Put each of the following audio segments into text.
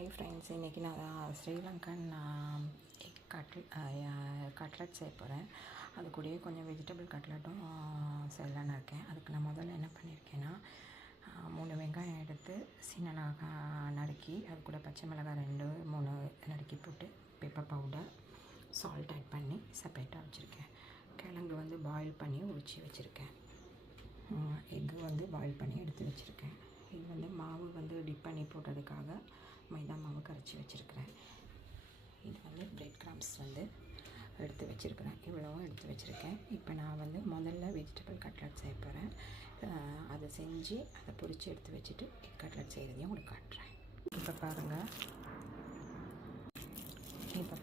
Hi friends, இன்றைக்கி நான் Sri Lankan egg cutlet செய்ய போகிறேன். அது கூடயே கொஞ்சம் வெஜிடபிள் கட்லட்டும் செய்யலான்னு இருக்கேன். அதுக்கு நான் முதல்ல என்ன பண்ணியிருக்கேன்னா, 3 வெங்காயம் எடுத்து சின்னதாக நறுக்கி, அது கூட பச்சை மிளகாய் 2-3 நறுக்கி போட்டு பெப்பர் பவுடர், சால்ட் ஆட் பண்ணி செப்பரேட்டாக வச்சுருக்கேன். கிழங்கு வந்து பாயில் பண்ணி உரிச்சி வச்சுருக்கேன். எக்கு வந்து பாயில் பண்ணி எடுத்து வச்சுருக்கேன். இது வந்து மாவு வந்து டிப் பண்ணி போட்டதுக்காக மைதா மாவு கரைச்சி வச்சுருக்கிறேன். இது வந்து பிரெட் கிராம்ஸ் வந்து எடுத்து வச்சுருக்கிறேன். இவ்வளவும் எடுத்து வச்சுருக்கேன். இப்போ நான் வந்து முதல்ல வெஜிடபிள் கட்லட் செய்ய போகிறேன். அதை செஞ்சு அதை பொரித்து எடுத்து வச்சுட்டு எக் கட்லட் செய்கிறதையும் உங்களுக்கு காட்டுறேன். இப்போ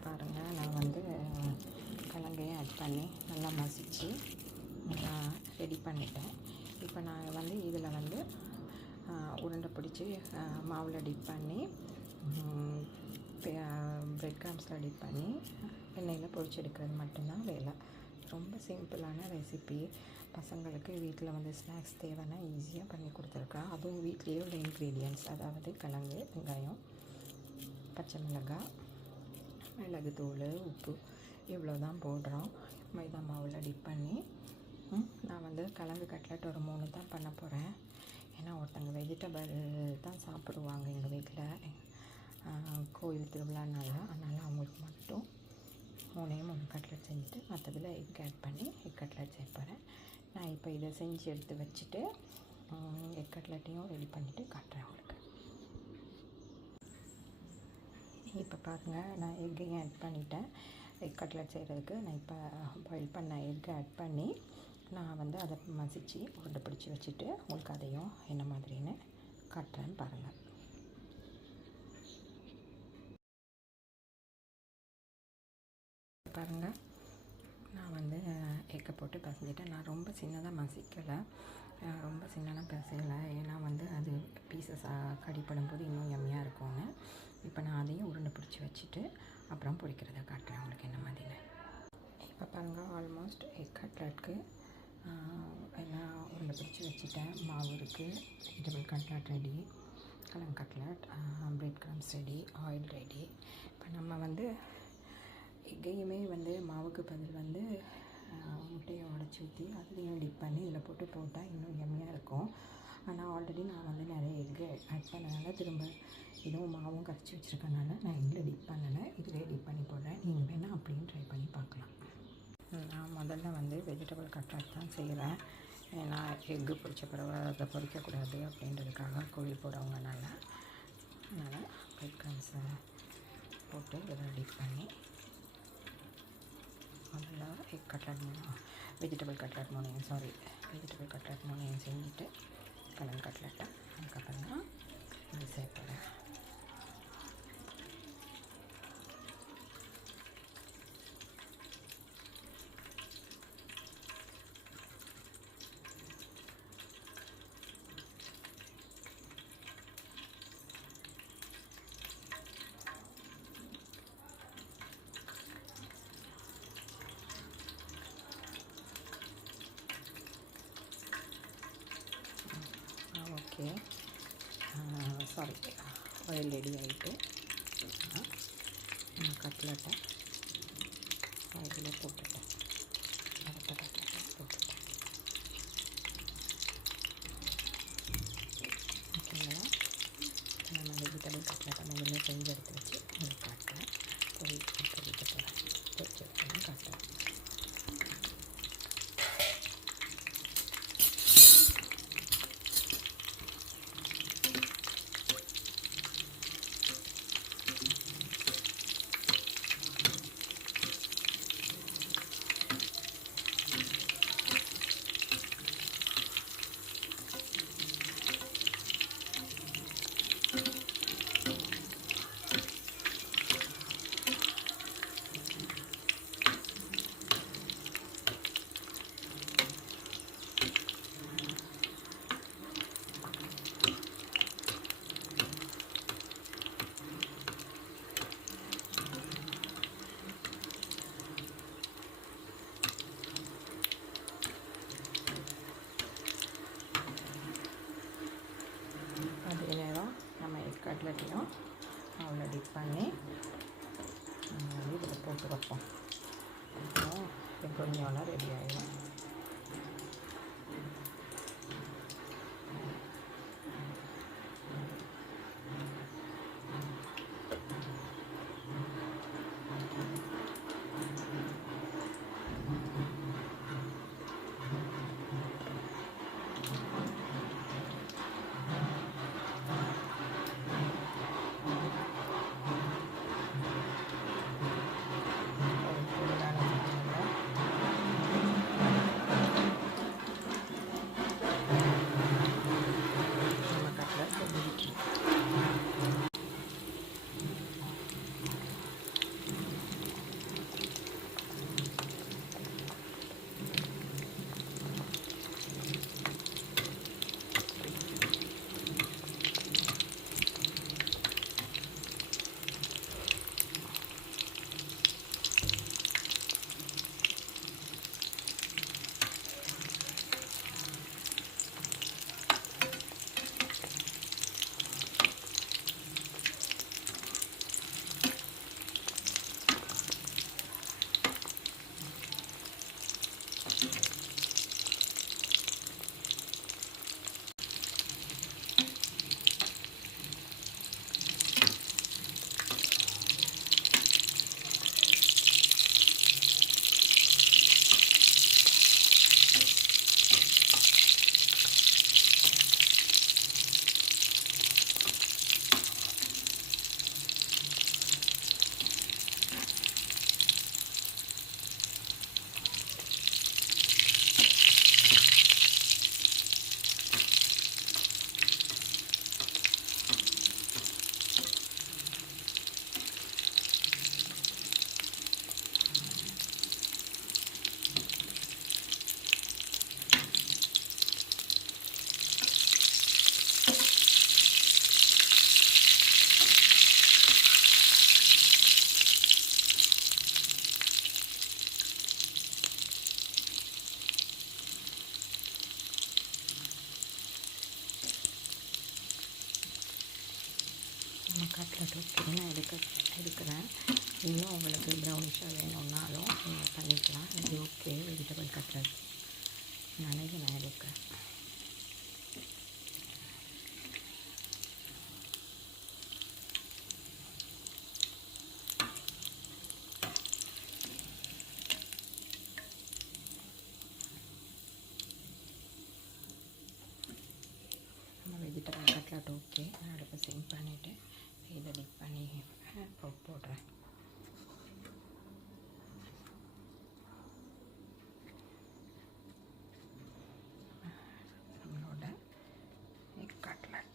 பாருங்கள் நான் வந்து கிழங்கையும் ஆட் பண்ணி நல்லா மசித்து நல்லா ரெடி பண்ணிட்டேன். இப்போ நான் வந்து இதில் வந்து உருண்டை பிடிச்சி மாவில் டிப் பண்ணி பிரெட் கிராம்ஸில் டிப் பண்ணி எண்ணெயில் பொரிச்சு எடுக்கிறது மட்டும்தான் வேலை. ரொம்ப சிம்பிளான ரெசிபி. பசங்களுக்கு வீட்டில் வந்து ஸ்நாக்ஸ் தேவைன்னா ஈஸியாக பண்ணி கொடுத்துருக்கேன். அதுவும் வீட்லேயே உள்ள இன்க்ரீடியன்ட்ஸ், அதாவது கிழங்கு, வெங்காயம், பச்சை மிளகாய், மிளகுத்தூள், உப்பு இவ்வளோ தான் போடுறோம். மைதா மாவில் டிப் பண்ணி நான் வந்து கிழங்கு கட்லட் ஒரு 3 தான் பண்ண போகிறேன். ஏன்னா ஒருத்தங்க வெஜிடபிள் தான் சாப்பிடுவாங்க எங்கள் வீட்டில், கோயில் திருவிழானால. அதனால் அவங்களுக்கு மட்டும் 3 கட்லட் செஞ்சுட்டு மற்றதில் எக் ஆட் பண்ணி எக் கட்லட் செய்ய போகிறேன். நான் இப்போ இதை செஞ்சு எடுத்து வச்சுட்டு எக் கட்லட்டையும் ரெடி பண்ணிவிட்டு காட்டுறேன் உங்களுக்கு. இப்போ பாருங்கள், நான் எக்கையும் ஆட் பண்ணிட்டேன். எக் கட்லட் செய்கிறதுக்கு நான் இப்போ பாயில் பண்ண எக்கை ஆட் பண்ணி நான் வந்து அதை மசித்து உருண்டை பிடிச்சி வச்சுட்டு உங்களுக்கு அதையும் என்ன மாதிரின்னு காட்டுறேன்னு பாருங்கள். பாருங்கள், நான் வந்து எக்கை போட்டு பிசைஞ்சிட்டேன். நான் ரொம்ப சின்னதாக மசிக்கலை, ரொம்ப சின்னதாக பிசையலை. ஏன்னா வந்து அது பீசஸ் கடிப்படும் போது இன்னும் எம்மையாக இருக்கும்னு. இப்போ நான் அதையும் உருண்டை பிடிச்சி வச்சுட்டு அப்புறம் பொரிக்கிறத காட்டுறேன் உங்களுக்கு என்ன மாதிரின்னு. இப்போ பாருங்கள், ஆல்மோஸ்ட் எக் கட்லட்க்கு எல்லாம் உருண்டை பிடிச்சி வச்சுட்டேன். மாவு இருக்குது, வெஜிடபிள் கட்லட் ரெடி, கிழங்கு cutlet, bread grams ready, oil ready. இப்போ நம்ம வந்து எக்கையுமே வந்து மாவுக்கு பதில் வந்து முட்டையை உடச்சி ஊற்றி அதுலேயும் டிப் பண்ணி இதில் போட்டால் இன்னும் எம்மையாக இருக்கும். ஆனால் ஆல்ரெடி நான் வந்து நிறைய எக்கு ஆட் பண்ணனால திரும்ப இதுவும் மாவும் கரைச்சி வச்சுருக்கனால நான் எக்கில் டிப் பண்ணலை, இதிலே டிப் பண்ணி போடுறேன். நீங்கள் வேணால் அப்படின்னு ட்ரை பண்ணி பார்க்கலாம். நான் முதல்ல வந்து வெஜிடபிள் கட்லட் தான் செய்கிறேன். ஏன்னா எக்கு பொரிச்ச பிறகு அதை பொரிக்கக்கூடாது அப்படின்றதுக்காக கோயில் போடுறவங்கனால. அதனால் பிரெட் கிராம்ஸை போட்டு இதில் டிப் பண்ணி முதல்ல எக் கட்லட் வெஜிடபிள் கட்லட் 3 செஞ்சுட்டு கிழங்கு கட்லட்டை அதுக்கப்புறம் தான் இது சேர்ப்பேன். ஓகே, சாரி, ஆயில் ரெடி ஆகிட்டு கட்லட்டை ஆயிலில் போட்டுட்டேன். அடுத்த கட்லட்டை போட்டுட்டேன். ஓகேங்களா? நம்ம வெஜிடபிள் கட்லட்டை முதல்ல செஞ்சு எடுத்து வச்சு உங்களுக்கு காட்டுறேன். பொரிக்க போகிறேன், பொரிச்சு எடுத்துன்னு காட்டுறேன். மிக்ஸ் பண்ணி நம்ம வந்து இதில் போட்டு வைப்போம். அப்புறம் பெப்பரோனியோலாம் ரெடி ஆகிடும். கட்லெட் ஓகே நான் எடுக்கிறேன். இன்னும் உங்களுக்கு ப்ரௌனிஷாக வேணும்னாலும் நீங்கள் பண்ணிக்கலாம். இது ஓகே வெஜிடபிள் கட்லெட் நான் எடுக்கிறேன். வெஜிடபிள் கட்லெட் ஓகே நான் அடுப்பை சிம் பண்ணிவிட்டு இதை டிப் பண்ணி போடுறேன். நம்மளோட கட்லெட்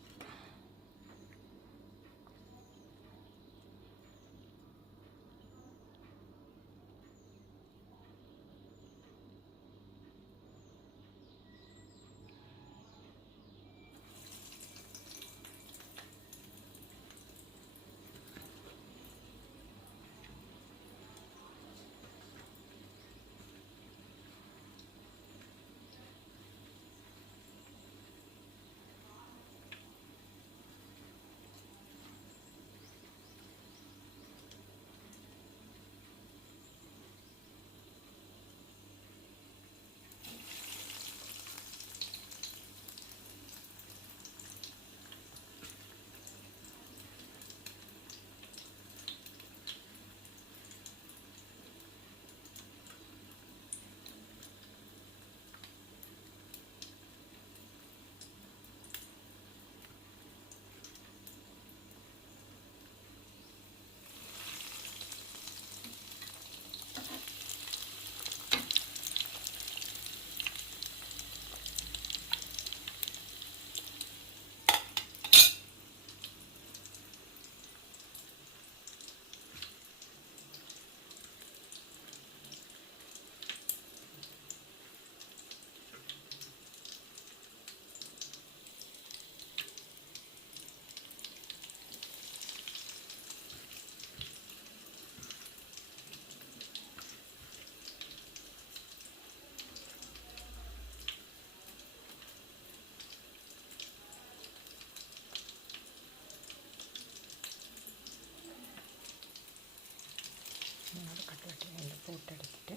இதில் போட்டு எடுத்துட்டு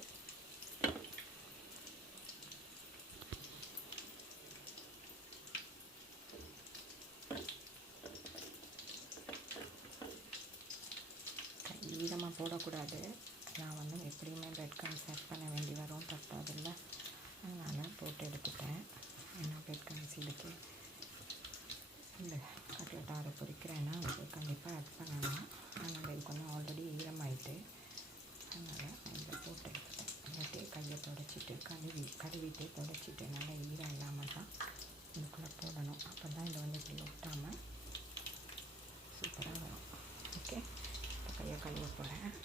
ஈரமாக போடக்கூடாது. நான் வந்து எப்படியுமே பிரெட் க்ரம்ஸ் ஆட் பண்ண வேண்டி வரும், தப்பாதில்லை. அதனால் போட்டு எடுத்துட்டேன். ஏன்னா பிரெட் க்ரம்ஸ் இதுக்கு இந்த கட்லெட் ஆற பொரிக்கிறேன்னா அது கண்டிப்பாக ஆட் பண்ணணும். அதனால் இது கொஞ்சம் ஆல்ரெடி ஈரமாயிட்டு, அதனால் நான் இதில் போட்டு எடுத்துட்டேன். இல்லாட்டி கையை தொடச்சிட்டு கழுவிட்டு தொடச்சிட்டு நல்லா ஈரம் இல்லாமல் தான் இதுக்குள்ளே போடணும். அப்போ தான் இதை வந்து இப்படி ஒட்டாமல் சூப்பராக வரும். ஓகே, இப்போ கையை கழுவ போகிறேன்.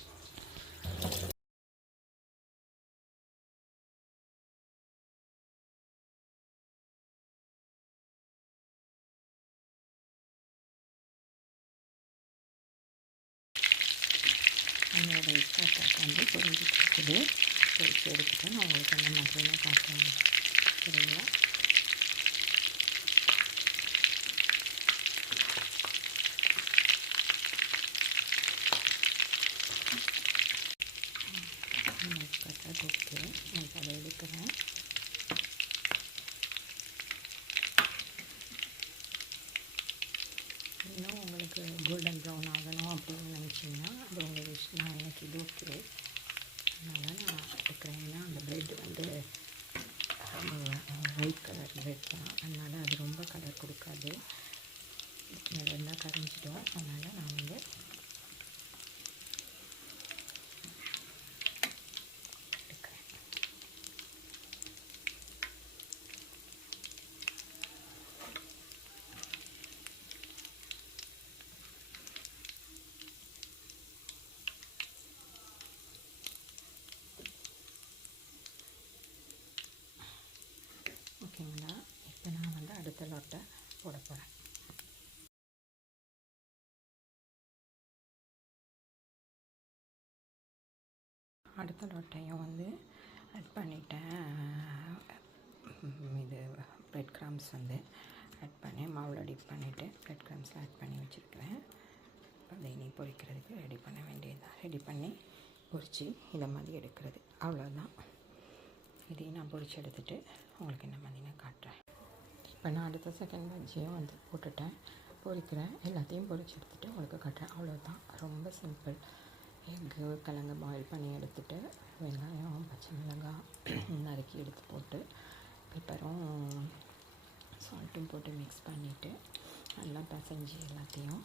என்னோட இஸ்டாக் வந்து பொரிஞ்சிட்டு இருக்குது. பொரிச்சு எடுத்துட்டு நான் உங்களுக்கு என்ன மாதிரின்னு காட்டுறேன். சரிங்களா? கட்லெட் ஓகே, நான் அதை எடுக்கிறேன். இன்னும் உங்களுக்கு கோல்டன் ப்ரௌன் ஆகணும் அப்படின்னு நினச்சிங்கன்னா அது உங்கள் விஷ். நான் எனக்கு இது ஓகே, அதனால் நான் எடுக்கிறேன். ஏன்னா அந்த ப்ரெட் வந்து ஒயிட் கலர் ப்ரெட் தான், அதனால் அது ரொம்ப கலர் கொடுக்காது. மேலே இருந்தால் கரைஞ்சிடும். அதனால் நான் வந்து எடுக்கிறேன். ஓகேங்களா? இப்போ நான் வந்து அடுத்த லோட்டை போட போகிறேன். அடுத்த லோட்டையும் வந்து ஆட் பண்ணிட்டேன். இது பிரெட் க்ரம்ஸ் வந்து ஆட் பண்ணி மாவில் டிப் பண்ணிவிட்டு பிரெட் க்ரம்ஸில் ஆட் பண்ணி வச்சுருக்கிறேன். அதை இனி பொரிக்கிறதுக்கு ரெடி பண்ண வேண்டியதுதான். ரெடி பண்ணி பொரித்து இதை மாதிரி எடுக்கிறது, அவ்வளோதான். இதையும் நான் பொரித்து எடுத்துகிட்டு உங்களுக்கு என்ன மாதிரி நான் காட்டுறேன். இப்போ நான் அடுத்த செகண்ட் பஜ்ஜியும் வந்து போட்டுட்டேன், பொரிக்கிறேன். எல்லாத்தையும் பொரித்து எடுத்துகிட்டு உங்களுக்கு காட்டுறேன். அவ்வளோதான், ரொம்ப சிம்பிள். எக்கு கிழங்கு பாயில் பண்ணி எடுத்துகிட்டு வெங்காயம் பச்சை மிளகாய் நறுக்கி எடுத்து போட்டு பெப்பரும் சால்ட்டும் போட்டு மிக்ஸ் பண்ணிவிட்டு நல்லா பிசைஞ்சு எல்லாத்தையும்.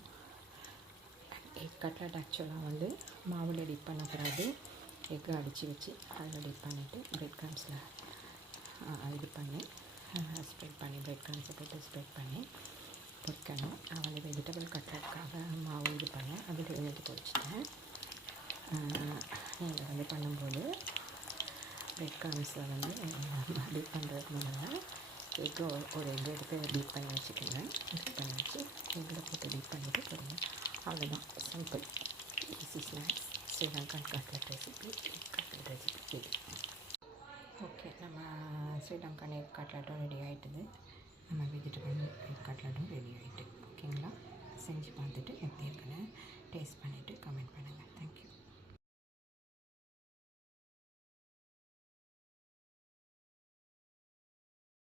எக் கட்லெட் ஆக்சுவலாக வந்து மாவில் டிப் பண்ணக்கூடாது, எக்கு அடித்து வச்சு அதில் டிப் பண்ணிவிட்டு பிரெட் க்ரம்ஸில் இது பண்ணி ஸ்ப்ரெட் பண்ணி பிரெட் க்ரம்ஸை போட்டு ஸ்ப்ரெட் பண்ணி பொரிக்கணும். நான் வந்து வெஜிடபிள் கட்லெட்காக மாவு இது பண்ணேன், அதில் இன்றைக்கி பொரிச்சிட்டேன். நீங்கள் வந்து பண்ணும்போது பிரெட் க்ரம்ஸில் வந்து டிப் பண்ணுறதுக்கு முன்னால் எக்கு ஒரு எக்கு எடுத்து டீப் பண்ணி வச்சுக்கோங்க. டீப் பண்ணி வச்சு எக்கில் போட்டு டீப் பண்ணிவிட்டு போடுங்க. அவ்வளோதான், simple easy snacks Sri Lankan cutlet recipe, egg cutlet recipe இது. ஓகே, நம்ம ஸ்ரீலங்கன் எக் கட்லெட்டும் ரெடி ஆகிட்டுது. நம்ம வெஜிடபிள் எக் கட்லெட்டும் ரெடி ஆகிட்டு. ஓகேங்களா? செஞ்சு பார்த்துட்டு எப்படி இருக்குன்னு டேஸ்ட் பண்ணிவிட்டு கமெண்ட் பண்ணுங்கள். தேங்க்யூ.